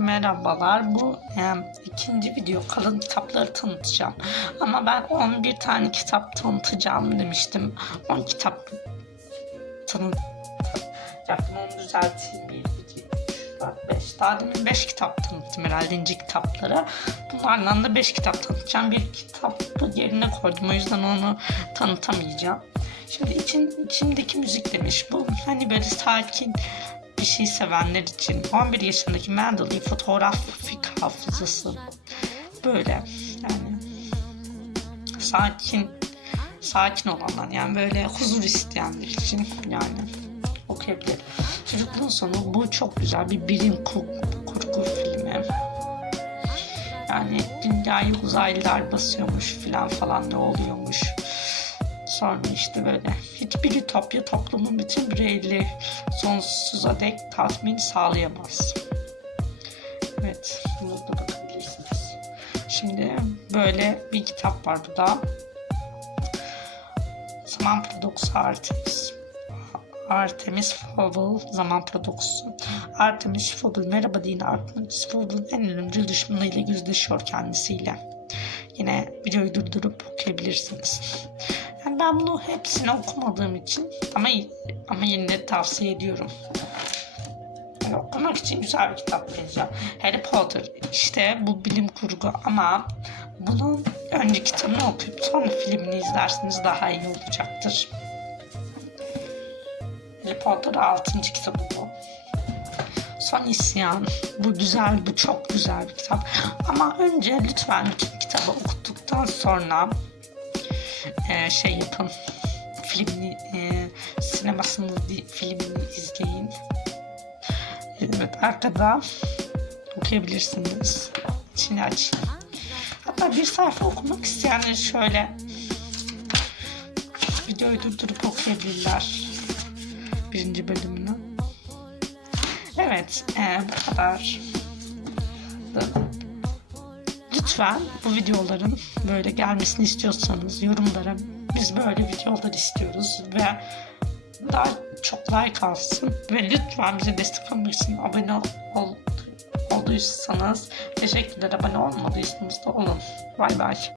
merhabalar. Bu e, ikinci video kalın kitapları tanıtacağım. Ama ben 11 tane kitap tanıtacağım demiştim. 10 kitap tanıtacaktım. Onu düzelteyim. 1, 2, 3, 4, 5. Daha demin 5 kitap tanıttım herhalde ince kitapları. Bunlardan da 5 kitap tanıtacağım. Bir kitabı yerine koydum. O yüzden onu tanıtamayacağım. Şimdi için, içindeki müzik demiş. Bu hani böyle sakin bir şey sevenler için 11 yaşındaki Mendeley fotoğrafik hafızası böyle yani sakin sakin olanlar yani böyle huzur isteyenler için yani okuyabilir. Çocukluğun sonu bu çok güzel bir bilim kurgu, kurgu filmi. Yani dünyayı uzaylılar basıyormuş filan falan ne oluyormuş. İşte böyle hiçbir ütopya toplumun bütün bireyleri sonsuza dek tatmin sağlayamaz. Evet, burada bakabilirsiniz. Şimdi böyle bir kitap var burada. Zaman Paradoks Artemis. Artemis Fowl Zaman Paradoksu. Artemis Fowl merhaba deyin Artemis Fowl'un en ölümcül düşmanıyla yüzleşiyor kendisiyle. Yine videoyu durdurup okuyabilirsiniz. Yani ben bunu hepsini okumadığım için ama ama yine de tavsiye ediyorum. Yani okumak için güzel bir kitap vereceğim. Harry Potter işte bu bilim kurgu ama bunun önce kitabını okuyup sonra filmini izlerseniz daha iyi olacaktır. Harry Potter 6. kitabı bu. Son İsyan. Bu güzel, bu çok güzel bir kitap. Ama önce lütfen kitabı okuduktan sonra e, şey yapın. Filmini, e, sinemasını, filmini izleyin. Evet, arkada okuyabilirsiniz. İçini açayım. Hatta bir sayfa okumak isteyenler şöyle videoyu durdurup okuyabilirler. Birinci bölümünü. Evet, e, bu kadar. Lütfen bu videoların böyle gelmesini istiyorsanız yorumlara biz böyle videolar istiyoruz ve daha çok like alsın ve lütfen bize destek olmak için abone ol, ol- olduysanız teşekkürler abone olmadıysanız da olun. Bay bay.